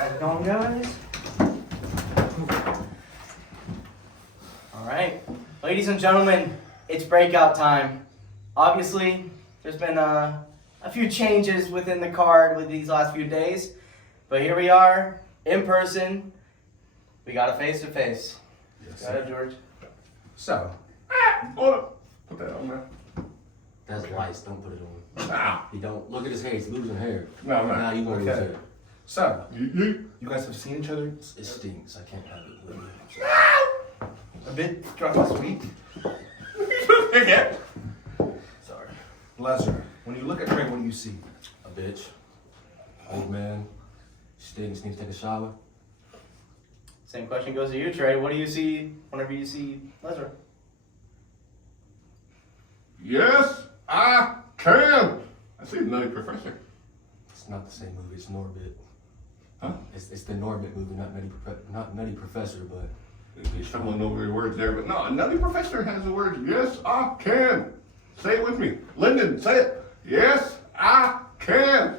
How's it going, guys? Alright, ladies and gentlemen, it's breakout time. Obviously, there's been a few changes within the card with these last few days, but here we are, in person. We got a face-to-face. Yes, Go ahead, George. So, put that on there. That's lights, don't put it on. Nah. You don't, look at his hair, he's losing hair. No, no. Now you gonna lose Okay. hair. So, you guys have seen each other It stinks, I can't have it with me. a bit throughout this week. Sorry. Lezra, when you look at Trey, what do you see? A bitch. Old man. Stinks, needs to take a shower. Same question goes to you, Trey. What do you see whenever you see Lezra? Yes, I can. I see the Nutty Professor. It's not the same movie, it's Norbit. Huh? It's the Norbit movie, not Nutty Professor, but You're stumbling over your words there, but no, Nutty Professor has the words, yes, I can. Say it with me. Lyndon, say it. Yes, I can.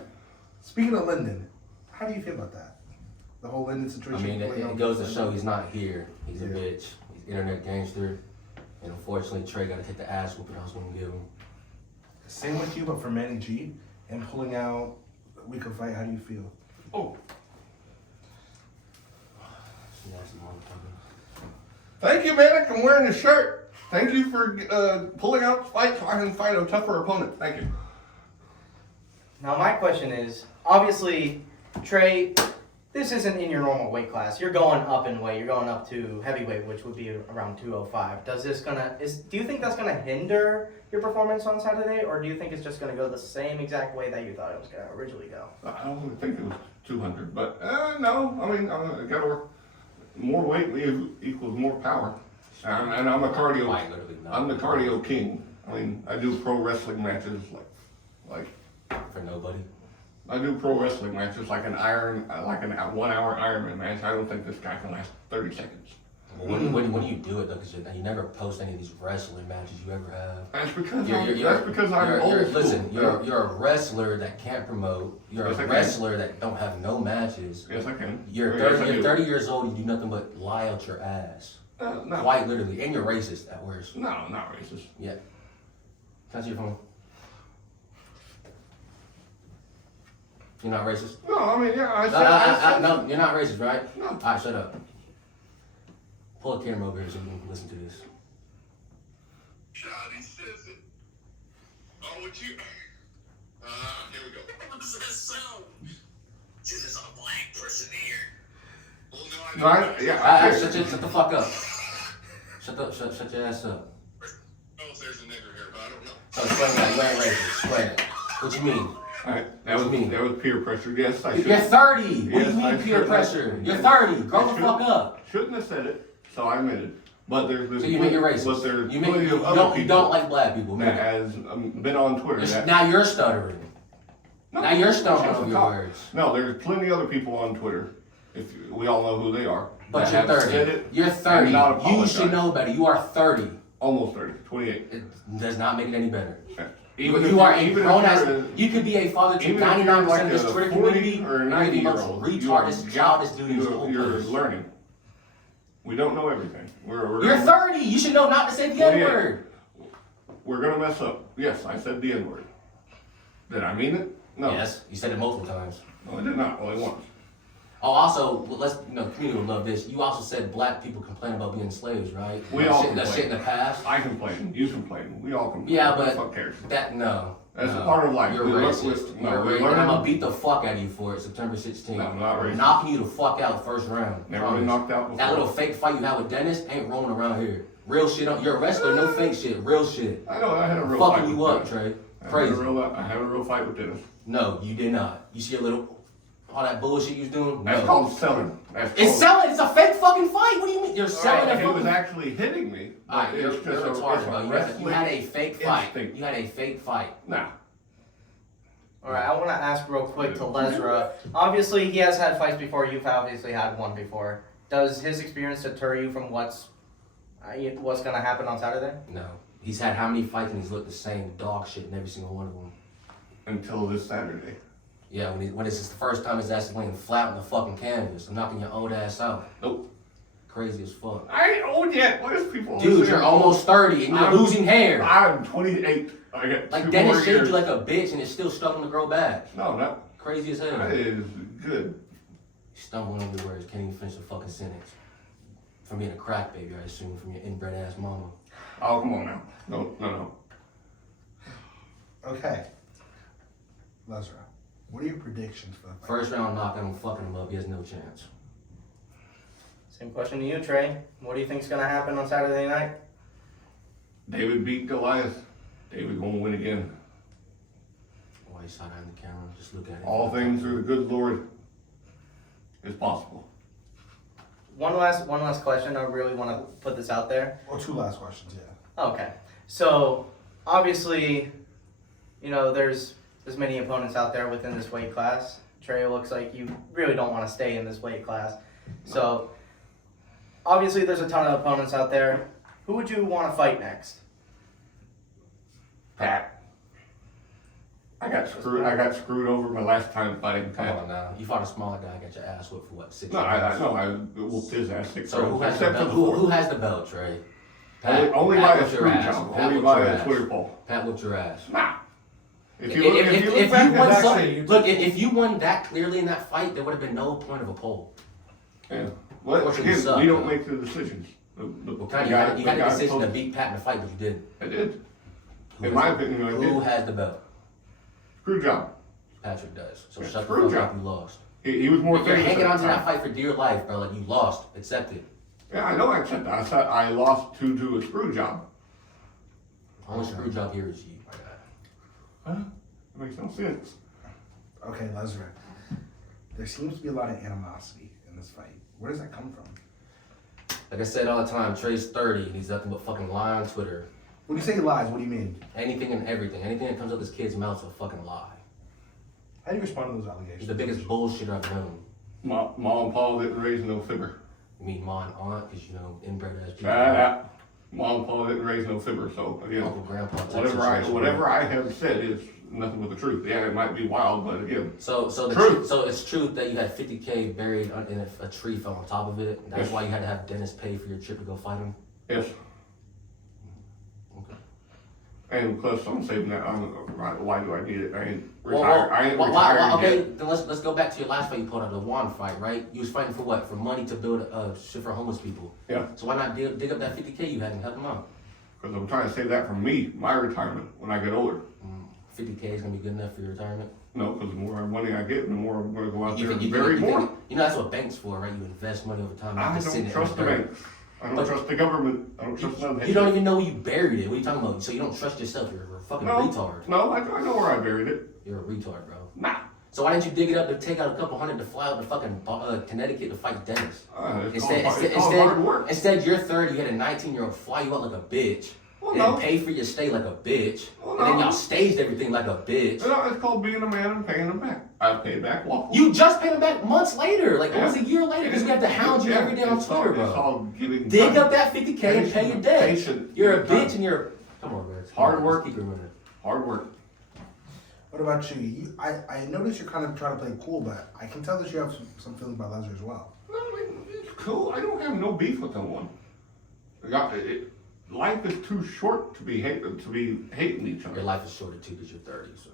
Speaking of Lyndon, how do you feel about that? The whole Lyndon I situation? mean, it goes to show he's not here. He's a Yeah. bitch. He's an internet gangster. And unfortunately, Trey got to take the ass whooping I was going to give him. Same with you, but for Manny G and pulling out We Could Fight, how do you feel? Oh, Nasty motherfucker. thank you, Manic. I'm wearing the shirt. Thank you for pulling out the fight so I can fight a tougher opponent. Thank you. Now my question is, obviously, Trey, this isn't in your normal weight class. You're going up in weight. You're going up to heavyweight, which would be around 205. Do you think that's gonna hinder your performance on Saturday, or do you think it's just gonna go the same exact way that you thought it was gonna originally go? I don't really think it was 200, but no. I mean, I gotta work. More weight equals more power. And I'm a cardio. Quite literally not. I'm the cardio king. I mean, I do pro wrestling matches like For nobody. I do pro wrestling matches like an 1 hour Ironman match. I don't think this guy can last 30 seconds. Well, when do you do it though? Because you never post any of these wrestling matches you ever have. That's because You're- I'm old listen, school. you're a wrestler that can't promote. You're Yes, I a can. wrestler that don't have no matches. Yes, I can. You're Yes, I 30, do. 30 years old. You do nothing but lie out your ass. No, Quite literally, and you're racist at worst. no, I'm not racist. Yeah. Can I see your phone? You're not racist? No, I mean, yeah, I said. No, you're not racist, right? No. Alright, shut up. Pull a camera over here so we can listen to this. Johnny says it. Oh, what you? Here we go. What does that sound? There's a black person here. Well, no, I know. Alright, shut the fuck up. Shut your ass up. Oh, there's a nigger here, but I don't know. So explain that, you ain't racist. Explain it. What you mean? Alright, What do you mean? that was peer pressure. Yes, I should. You're 30! What do Yes, you mean I peer should- pressure? You're 30! Grow the fuck up! Shouldn't have said it, so I admitted. But there's So you mean you're racist? But there's You mean plenty you of other don't people like black people? that has been on Twitter. Now you're stuttering. No, Now you're stumbling shut over the your top. words. No, there's plenty of other people on Twitter. If we all know who they are. But that you're have said 30. it You're and 30. not You apologized. should know better. You are 30. Almost 30, 28. It does not make it any better. Even You if are a even if grown ass. you're a- You could be a father to even if you're 99% like of this a Twitter 40 community. or a You're the 90-year-old, most retarded, childish dude in this whole you're place. learning. We don't know everything. You're 30. You should know not to say the 28. N-word. We're gonna mess up. Yes, I said the N-word. Did I mean it? No. Yes, you said it multiple times. No, I did not. Only once. Oh, also, the community will love this. You also said black people complain about being slaves, right? We That all shit, that complain. shit in the past. I complain. You complain. We all complain. Yeah, Who the but fuck cares? no. That's a part of life. You're We learn- racist. no, You're we racist. learn- And I'm gonna beat the fuck out of you for it September 16th. No, I'm not racist. I'm knocking you the fuck out first round. Never Promise. been knocked out before. That little fake fight you had with Dennis ain't rolling around here. Real shit. You're a wrestler, no fake shit. Real shit. I know. I had a real fight Fucking you with up, Dennis. Trey. Crazy. I had a real fight with Dennis. No, you did not. You see a little, all that bullshit you was doing? That's No. called selling. That's It's called- selling. It's a fake fucking fight. What do you mean? You're selling Alright, a he was fucking. actually hitting me. but Alright, you're it's just a- retarded, it's a bro. You wrestling had a fake fight. instinct. You had a fake fight. Nah. Alright, I want to ask real quick to Lezra. Obviously, he has had fights before. You've obviously had one before. Does his experience deter you from what's going to happen on Saturday? No. He's had how many fights and he's looked the same dog shit in every single one of them. Until this Saturday. Yeah, when it's the first time his ass is laying flat on the fucking canvas. I'm knocking your old ass out. Nope. Crazy as fuck. I ain't old yet. What is people? Dude, you're almost 30 and you're losing hair. I'm 28. I got Like 2 Dennis more shaved years. you like a bitch and it's still struggling to grow back. No, that Crazy as hell. is good. Stumbling over your words, can't even finish a fucking sentence. From being a crack baby, I assume, from your inbred ass mama. Oh, come on now. No. Okay. Lezra, what are your predictions for the fight? First round knockout, I'm fucking him up, he has no chance. Same question to you, Trey. What do you think's gonna happen on Saturday night? David beat Goliath. David gonna win again. Why you saw that in the camera? Just look at it. All things through the good Lord is possible. One last question. I really want to put this out there. Or 2 last questions, yeah. Okay. So obviously, you know, there's many opponents out there within this weight class. Trey, it looks like you really don't want to stay in this weight class. So obviously there's a ton of opponents out there. Who would you want to fight next? Pat. I got screwed over my last time fighting Come Pat. on now. You fought a smaller guy, got your ass whipped for what, 6 No, rounds? I whooped his ass 6 So rounds. who has the Except for belt? the Who has the belt, Trey? Only Pat by a whipped your screw ass. job. Pat Only whipped by your a ass. Twitter poll. Pat whipped your ass. Nah. If you you look back, won it's some, actually- look, if you won that clearly in that fight, there would have been no point of a poll. yeah. Well, Fortunately, again, suck, we don't though. make the decisions. Well, kind of, you had a decision to beat Pat in the fight, but you didn't. I did. Who In has my the- opinion, I Who did. has the belt? Screw job. Patrick does. So Yeah, shut the screw fuck up, job. you lost. He was more You're famous. hanging at on the to that time. fight for dear life, bro. Like, you lost. Accept it. Yeah, I know I accept that. I said I lost to a screw job. Only screw job here is you. Huh? That makes no sense. Okay, Lezra. There seems to be a lot of animosity in this fight. Where does that come from? Like I said all the time, Trey's 30 and he's nothing but fucking lie on Twitter. When you say he lies, what do you mean? Anything and everything. Anything that comes up his kid's mouth is a fucking lie. How do you respond to those allegations? He's the biggest bullshitter I've known. Mom and Pa didn't raise no fibber. You mean ma and aunt, because you know, inbred ass people. Shut up. Mom and Pa didn't raise no fibber. So again, Uncle, grandpa, type whatever I situation. have said is nothing but the truth. Yeah, it might be wild, but again, So Truth. so it's truth that you had 50K buried in a tree fell on top of it. That's Yes. why you had to have Dennis pay for your trip to go fight him. yes. Okay. And plus, I'm saving that. Why do I need it? I ain't Well, retired. I ain't well, retired okay, yet. then let's go back to your last fight you put out, the Juan fight, right? You was fighting for what? For money to build shit for homeless people. Yeah, So why not dig up that 50K you had and help them out? because I'm trying to save that for me, my retirement when I get older. 50K is gonna be good enough for your retirement. No, because the more money I get, the more I'm going to go out there and You bury more. know that's what banks for, right? You invest money over time. not I just don't sitting in trust the dirt. banks. I don't But- trust the government. I don't trust none of that You don't shit. even know where you buried it. What are you talking about? So you don't trust yourself. You're a fucking retard. No, I know where I buried it. You're a retard, bro. Nah. So why didn't you dig it up and take out a couple hundred to fly out to fucking Connecticut to fight Dennis? It's called hard work. Instead, you're 30, you had a 19-year-old fly you out like a bitch, Well, and no. pay for your stay like a bitch, Well, and then no. y'all staged everything like a bitch. No, it's called being a man and paying them back. I paid back waffles. You just paid him back months later, like almost a year later, because we have to hound you Yeah, every day on it's Twitter, all- It's bro. all giving Dig time. up that 50K and pay your debt. Patient. You're a Time. bitch and you're. Come on, bro. Hard work. Keep it running. Hard work. What about you? I noticed you're kind of trying to play cool, but I can tell that you have some feelings about Lezra as well. No, I mean, it's cool. I don't have no beef with no one. Life is too short to be hating each other. Your life is shorter too because you're 30, so.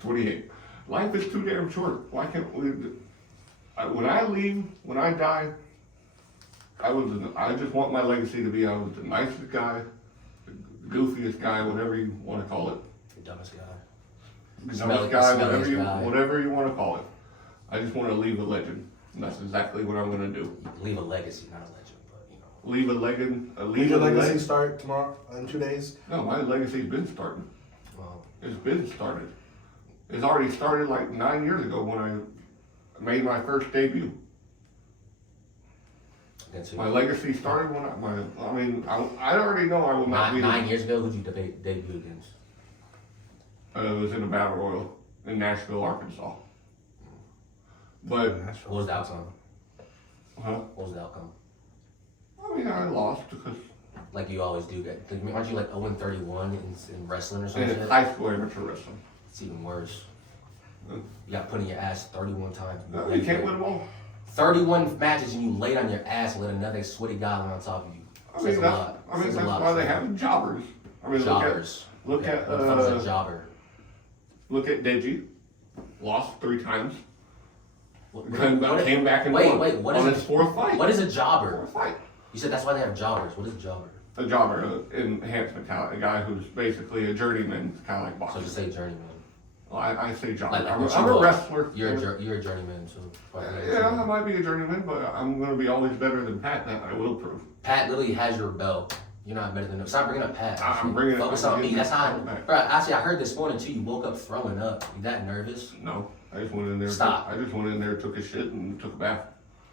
28. Life is too damn short. Why can't we? When I leave, when I die, I just want my legacy to be I was the nicest guy, the goofiest guy, whatever you want to call it. The dumbest guy. The Smelly- dumbest guy, smelliest guy. whatever you want to call it. I just want to leave a legend. And that's exactly what I'm going to do. Leave a legacy, not a legend, but you know. Leave a legend. Did your legacy start tomorrow in 2 days? No, my legacy's been starting. Well, It's been started. It's already started like 9 years ago when I made my first debut. against who? My legacy started when I already know I will not be. 9 years ago, who'd you debut against? It was in a battle royal in Nashville, Arkansas. But, What was the outcome? huh? What was the outcome? I mean, I lost because Like you always do. Aren't you like 0-31 in wrestling or in something? high school amateur wrestling. It's even worse. You got put in your ass 31 times. You can't win them all. 31 matches and you laid on your ass and let another sweaty guy on top of you. That's why they have jobbers. I mean, jobbers. Look at What the fuck is a jobber? Look at Deji. Lost 3 times. What Came back and won what on is his 4th fight. What is a jobber? 4th fight. You said that's why they have jobbers. What is a jobber? A jobber, enhancement talent, a guy who's basically a journeyman, kind of like So boxing. just say journeyman. Well, I say jobber. Like I'm what a you are. wrestler. You're a journeyman, so. Yeah, I might be a journeyman, but I'm going to be always better than Pat. That I will prove. Pat literally has your belt. You're not better than him. Stop bringing up Pat. I'm bringing it up. Focus on me. That's how. Back. Bro, actually, I heard this morning too. You woke up throwing up. You that nervous? No, I just went in there. Stop. I just went in there, took a shit, and took a bath.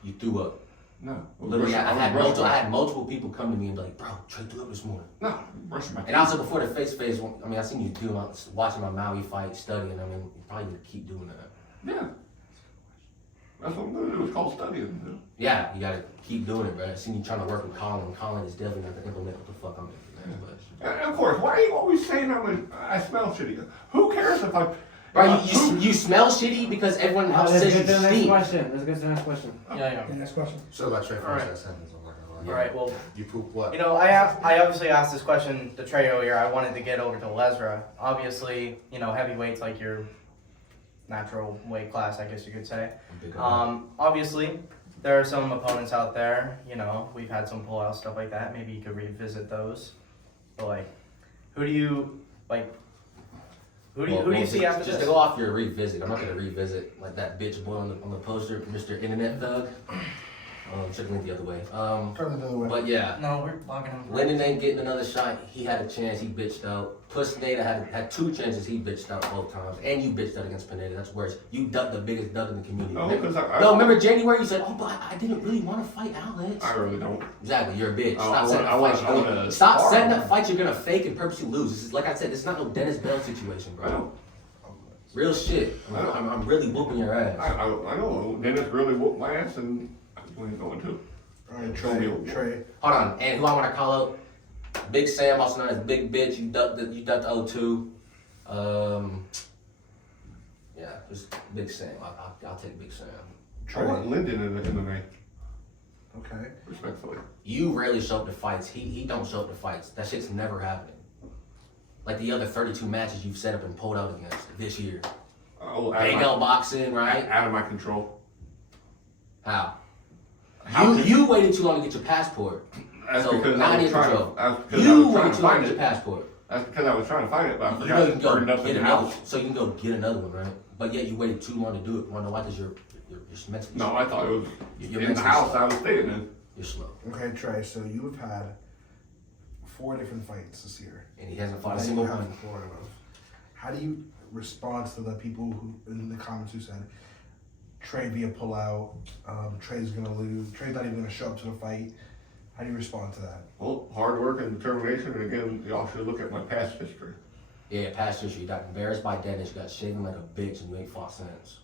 You threw up. No. Literally, I had multiple people come to me and be like, "Bro, Trey threw up this morning." No, brushing my teeth. And also before the face, I mean, I seen you doing watching my Maui fight, studying. I mean, you probably need to keep doing that. Yeah. That's what I'm going to do. It's called studying. Yeah, you gotta keep doing it, bro. I seen you trying to work with Colin. Colin is definitely not gonna implement what the fuck I'm doing. But And of course, why are you always saying I smell shitty? Who cares if I... bro, you smell shitty because everyone else Let's says get to you the next stink. question. Let's get to the next question. Yeah. Next question. So about Trey Alright. first that sentence, I'm not gonna lie. Alright, well, You poop what? you know, I obviously asked this question to Trey earlier. I wanted to get over to Lezra. Obviously, you know, heavyweight's like your natural weight class, I guess you could say. Obviously, there are some opponents out there, you know, we've had some pullouts, stuff like that. Maybe you could revisit those. But like, who do you see after Just this? to go off your revisit, I'm not gonna revisit like that bitch boy on the poster, Mr. Internet Thug. Should link the other way. Turn the other way. But yeah, No, we're blocking him. Lyndon ain't getting another shot. He had a chance. He bitched out. Puss Pineda had 2 chances. He bitched out both times. And you bitched out against Pineda. That's worse. You ducked the biggest duck in the community. No, Remember, because I remember January? You said, "Oh, but I didn't really want to fight Alex." I really don't. Exactly. You're a bitch. I Stop setting wanna- up I fights. wanna Stop spar. setting up fights you're gonna fake and purposely lose. This is, like I said, this is not no Dennis Bell situation, I bro. know. Real shit. I'm really whooping your ass. I know. Dennis really whooped my ass, and we ain't going to. Alright, Trey. Hold on. And who I want to call out? Big Sam, also known as Big Bitch. You ducked the O2. Yeah, just Big Sam. I'll take Big Sam. I want Lyndon in the MMA, Okay. respectfully. You rarely show up to fights. He don't show up to fights. That shit's never happening. Like the other 32 matches you've set up and pulled out against this year. Breakout Boxing, right? Out of my control. How? How You waited too long to get your passport. That's So because now I I was need trying control. to. That's because I You was trying waited to too long to find get it. your passport. That's because I was trying to find it, but I You forgot know it you can burned go up get in the another, house. so you can go get another one, right? But yet you waited too long to do it. You wanna know why? Because you're mentally No, I thought it was You're in the mentally house slow. I was staying in. You're slow. Okay, Trey, so you have had 4 different fights this year. And he hasn't fought a And single you have one. 4 of them. How do you respond to the people who in the comments who said Trey via pullout, Trey's gonna lose, Trey's not even gonna show up to the fight? How do you respond to that? Well, hard work and determination, and again, y'all should look at my past history. Yeah, past history. You got embarrassed by Dennis. You got shaven like a bitch, and you ain't fought since.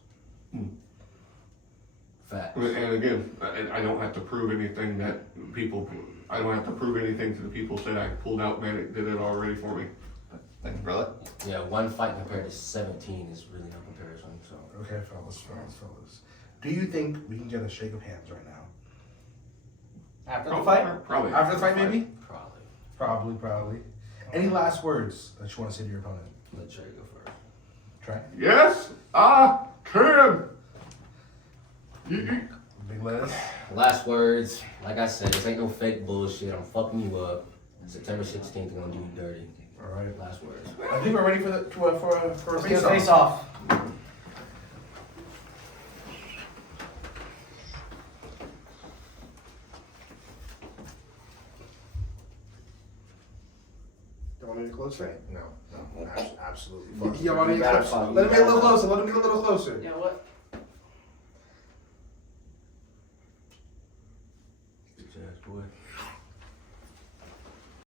Fact. And again, I don't have to prove anything that people, I don't have to prove anything to the people say I pulled out Manic did it already for me. Thank you, brother. Yeah, one fight compared to 17 is really no comparison. So Okay, fellas. Do you think we can get a shake of hands right now? After the fight? Probably. After the fight, maybe? probably. Probably. Any last words that you want to say to your opponent? Let Trey go first. Trey? Yes, I can. Big Les? Last words. Like I said, this ain't no fake bullshit. I'm fucking you up. September 16th, I'm gonna do you dirty. Alright. Last words. I think we're ready for a Let's face get face off. Do you want me to close it? No, absolutely. You want me to gotta close? follow. Let him get a little closer. Let him get a little closer. You know what?